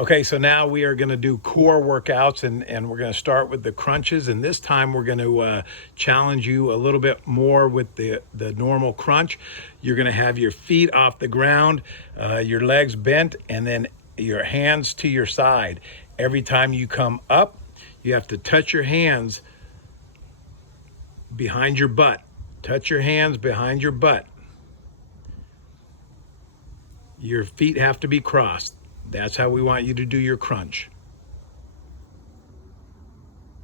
Okay, so now we are going to do core workouts, and we're going to start with the crunches. And this time we're going to challenge you a little bit more with the normal crunch. You're going to have your feet off the ground, your legs bent, and then your hands to your side. Every time you come up, you have to touch your hands behind your butt. Touch your hands behind your butt. Your feet have to be crossed. That's how we want you to do your crunch.